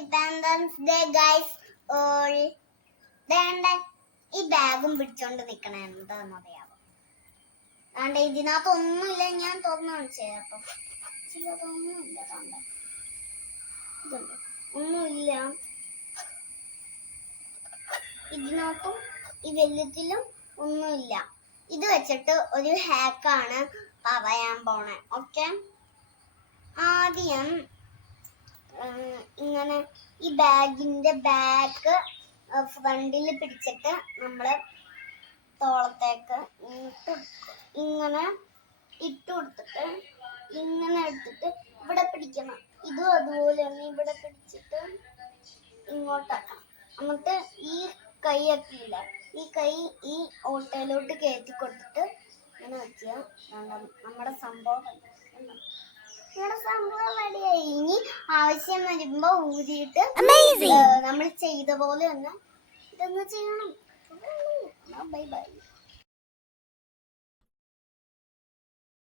Independence Day, guys. All ഈ ബാഗും പിടിച്ചോണ്ട് നിക്കണ എന്താന്ന് അറിയാമോ? അതുകൊണ്ട് ഇതിനകത്തൊന്നുമില്ല. ഞാൻ തുറന്നു കാണിച്ചേട്ടോ. ഒന്നുമില്ല ഇതിനകത്തും ഈ വെള്ളത്തിലും ഒന്നുമില്ല. ഇത് വെച്ചിട്ട് ഒരു ഹാക്കാണ് പറയാൻ പോണേ. ഓക്കെ, ആദ്യം ഇങ്ങനെ ഈ ബാഗിന്റെ ബാഗ് ഫ്രണ്ടിൽ പിടിച്ചിട്ട് നമ്മള് തോളത്തേക്ക് ഇങ്ങനെ ഇട്ട് കൊടുത്തിട്ട് ഇങ്ങനെ എടുത്തിട്ട് ഇവിടെ പിടിക്കണം. ഇതും അതുപോലെ തന്നെ ഇവിടെ പിടിച്ചിട്ട് ഇങ്ങോട്ടാക്കാം. എന്നിട്ട് ഈ കൈയൊക്കെ ഇല്ല, ഈ കൈ ഈ ഓട്ടയിലോട്ട് കയറ്റി കൊടുത്തിട്ട് ഇങ്ങനെ വെക്കുക. നമ്മുടെ സംഭവം റെഡിയായി. ഇനി ആവശ്യം വരുമ്പോ ഊരിയിട്ട് നമ്മൾ ചെയ്ത പോലെ തന്നെ ഇതൊന്ന് ചെയ്യണം. Bye bye.